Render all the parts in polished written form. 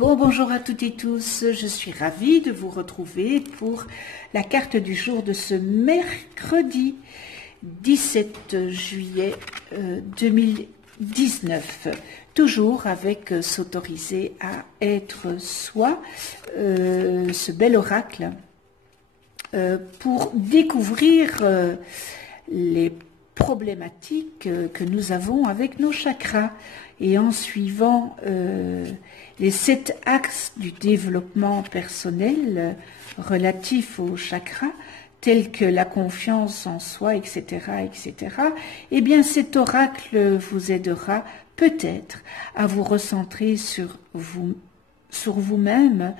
Bonjour à toutes et tous, je suis ravie de vous retrouver pour la carte du jour de ce mercredi 17 juillet 2019. Toujours avec s'autoriser à être soi, ce bel oracle, pour découvrir les problématiques que nous avons avec nos chakras. Et en suivant les 7 axes du développement personnel relatifs aux chakras, tels que la confiance en soi, etc., etc., eh bien cet oracle vous aidera peut-être à vous recentrer sur vous-même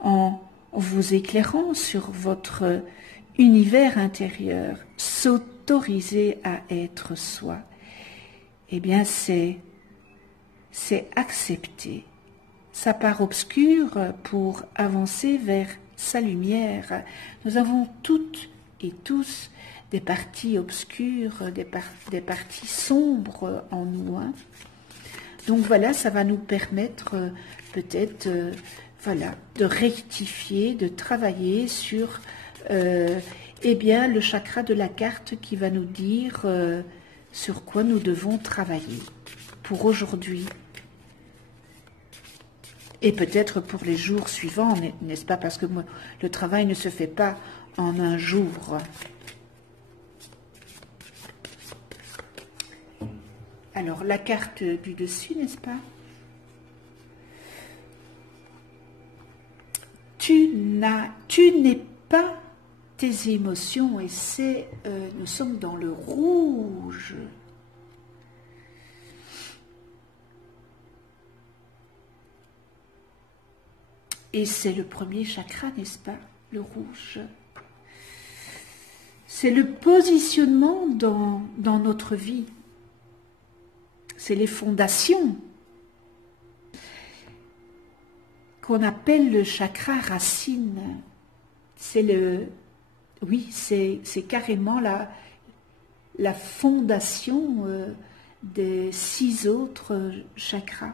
en vous éclairant sur votre univers intérieur, s'autoriser à être soi. Eh bien c'est accepter sa part obscure pour avancer vers sa lumière. Nous avons toutes et tous des parties obscures, des parties sombres en nous. Donc voilà, ça va nous permettre peut-être de rectifier, de travailler sur bien, le chakra de la carte qui va nous dire sur quoi nous devons travailler pour aujourd'hui. Et peut-être pour les jours suivants, n'est-ce pas? Parce que le travail ne se fait pas en un jour. Alors, la carte du dessus, n'est-ce pas? Tu n'es pas tes émotions, et nous sommes dans le rouge. Et c'est le premier chakra, n'est-ce pas? Le rouge. C'est le positionnement dans notre vie. C'est les fondations qu'on appelle le chakra racine. C'est carrément la fondation des 6 autres chakras.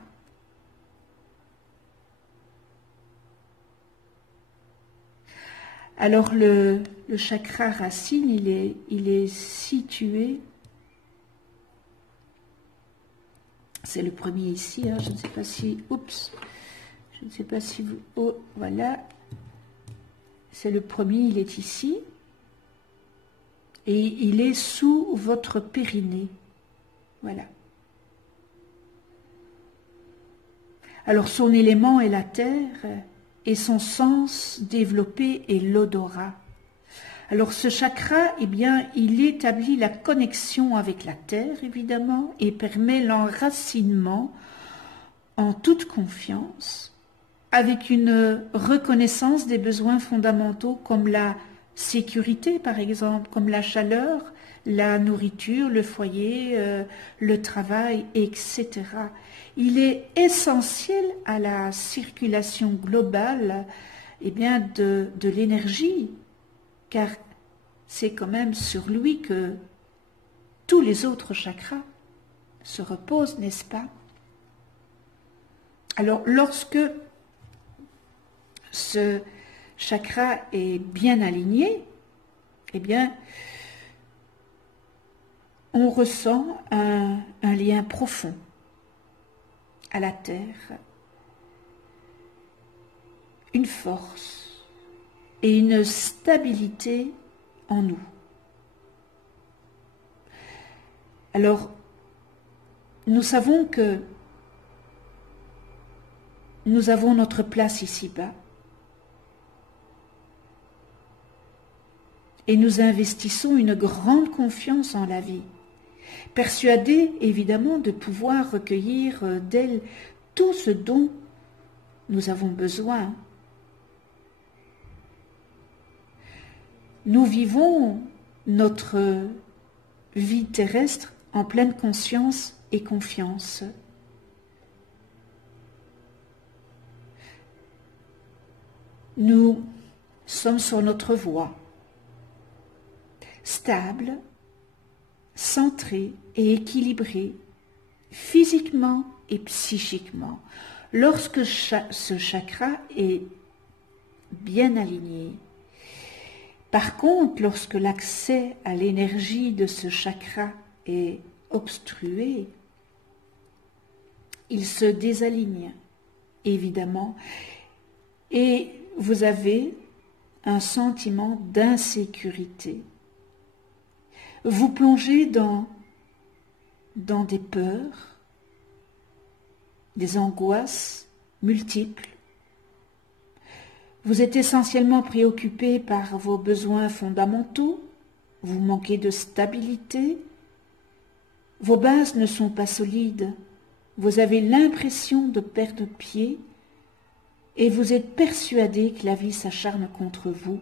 Alors le chakra racine, il est situé, c'est le premier ici, je ne sais pas si, je ne sais pas si vous, voilà, c'est le premier, il est ici, et il est sous votre périnée, voilà. Alors son élément est la terre, et son sens développé est l'odorat. Alors ce chakra, eh bien, il établit la connexion avec la terre, évidemment, et permet l'enracinement en toute confiance, avec une reconnaissance des besoins fondamentaux comme la sécurité, par exemple, comme la chaleur, la nourriture, le foyer, le travail, etc. Il est essentiel à la circulation globale de l'énergie, car c'est quand même sur lui que tous les autres chakras se reposent, n'est-ce pas? Alors, lorsque ce chakra est bien aligné, eh bien, on ressent un lien profond à la terre, une force et une stabilité en nous. Alors, nous savons que nous avons notre place ici-bas et nous investissons une grande confiance en la vie, persuadés évidemment de pouvoir recueillir d'elle tout ce dont nous avons besoin. Nous vivons notre vie terrestre en pleine conscience et confiance. Nous sommes sur notre voie, stable, centré et équilibré, physiquement et psychiquement. lorsque ce chakra est bien aligné. Par contre, lorsque l'accès à l'énergie de ce chakra est obstrué, il se désaligne, évidemment, et vous avez un sentiment d'insécurité. Vous plongez dans des peurs, des angoisses multiples. Vous êtes essentiellement préoccupé par vos besoins fondamentaux, vous manquez de stabilité, vos bases ne sont pas solides, vous avez l'impression de perdre pied et vous êtes persuadé que la vie s'acharne contre vous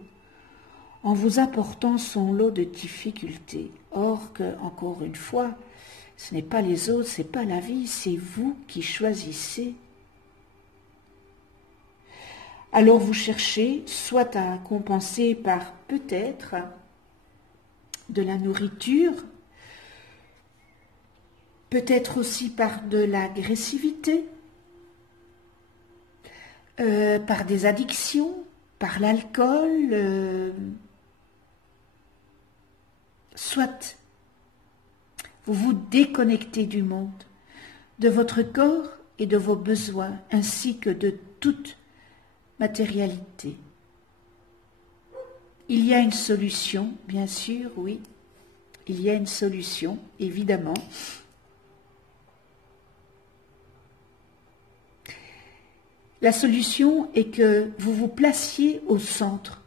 en vous apportant son lot de difficultés. Or que, encore une fois, ce n'est pas les autres, ce n'est pas la vie, c'est vous qui choisissez. Alors vous cherchez soit à compenser par peut-être de la nourriture, peut-être aussi par de l'agressivité, par des addictions, par l'alcool, soit vous vous déconnectez du monde, de votre corps et de vos besoins, ainsi que de toute matérialité. Il y a une solution, bien sûr, oui, il y a une solution, évidemment. La solution est que vous vous placiez au centre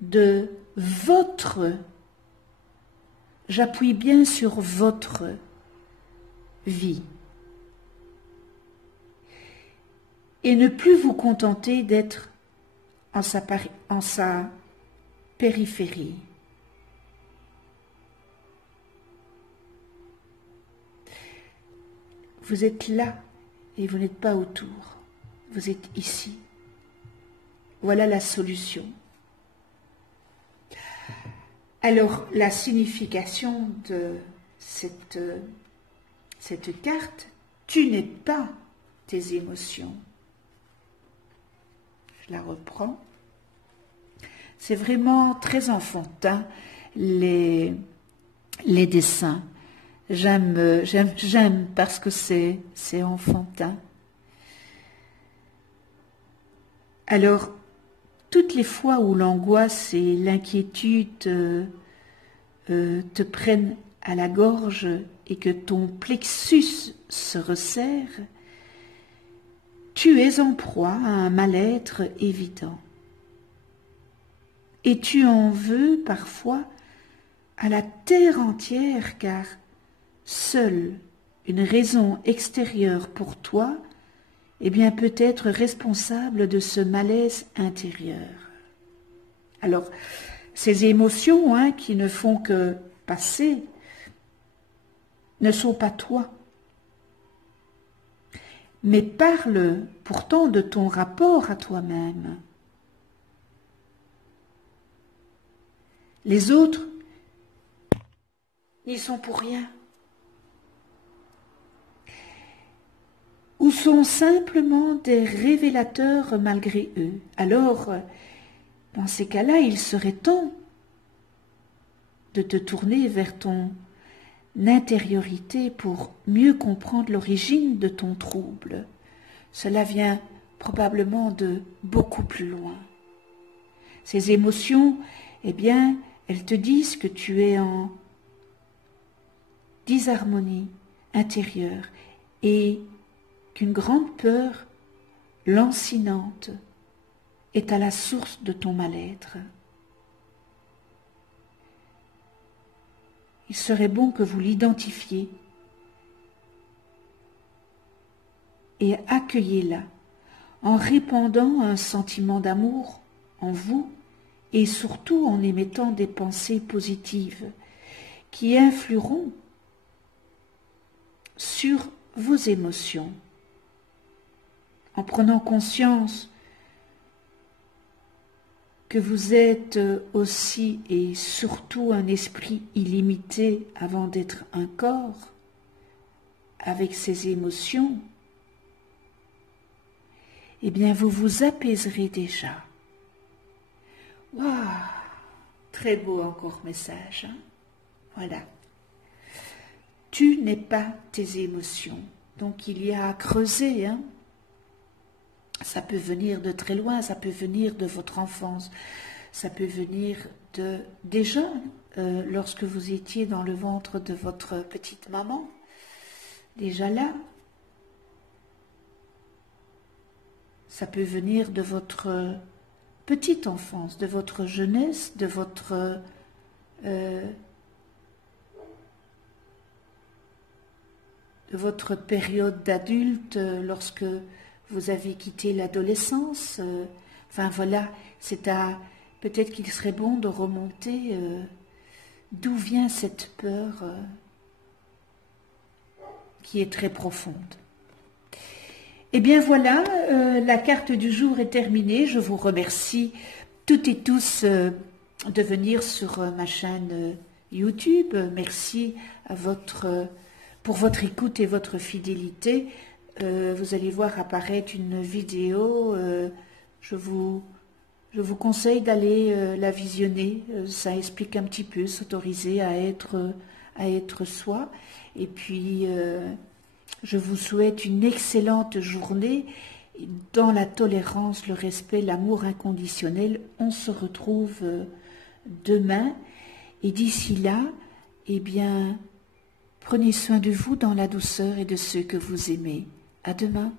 de votre, j'appuie bien sur votre vie, et ne plus vous contenter d'être en sa périphérie. Vous êtes là et vous n'êtes pas autour. Vous êtes ici. Voilà la solution. Alors, la signification de cette carte, tu n'es pas tes émotions. Je la reprends. C'est vraiment très enfantin, les dessins. J'aime parce que c'est enfantin. Alors, toutes les fois où l'angoisse et l'inquiétude te prennent à la gorge et que ton plexus se resserre, tu es en proie à un mal-être évident. Et tu en veux parfois à la terre entière, car seule une raison extérieure pour toi peut être responsable de ce malaise intérieur. Alors, ces émotions qui ne font que passer ne sont pas toi, mais parlent pourtant de ton rapport à toi-même. Les autres n'y sont pour rien, ou sont simplement des révélateurs malgré eux. Alors, dans ces cas-là, il serait temps de te tourner vers ton intériorité pour mieux comprendre l'origine de ton trouble. Cela vient probablement de beaucoup plus loin. Ces émotions, elles te disent que tu es en disharmonie intérieure et qu'une grande peur lancinante est à la source de ton mal-être. Il serait bon que vous l'identifiez et accueillez-la en répandant un sentiment d'amour en vous et surtout en émettant des pensées positives qui influeront sur vos émotions. En prenant conscience que vous êtes aussi et surtout un esprit illimité avant d'être un corps, avec ses émotions, eh bien vous vous apaiserez déjà. Waouh, très beau encore message, hein? Voilà. Tu n'es pas tes émotions. Donc il y a à creuser, hein? Ça peut venir de très loin, ça peut venir de votre enfance, ça peut venir de déjà lorsque vous étiez dans le ventre de votre petite maman, déjà là. Ça peut venir de votre petite enfance, de votre jeunesse, de votre période d'adulte, lorsque vous avez quitté l'adolescence. Enfin voilà, peut-être qu'il serait bon de remonter d'où vient cette peur qui est très profonde. Eh bien voilà, la carte du jour est terminée. Je vous remercie toutes et tous de venir sur ma chaîne YouTube. Merci pour votre écoute et votre fidélité. Vous allez voir apparaître une vidéo. Je vous conseille d'aller la visionner. Ça explique un petit peu, s'autoriser à être soi. Et puis je vous souhaite une excellente journée dans la tolérance, le respect, l'amour inconditionnel. On se retrouve demain et d'ici là, eh bien, prenez soin de vous dans la douceur et de ceux que vous aimez. À demain.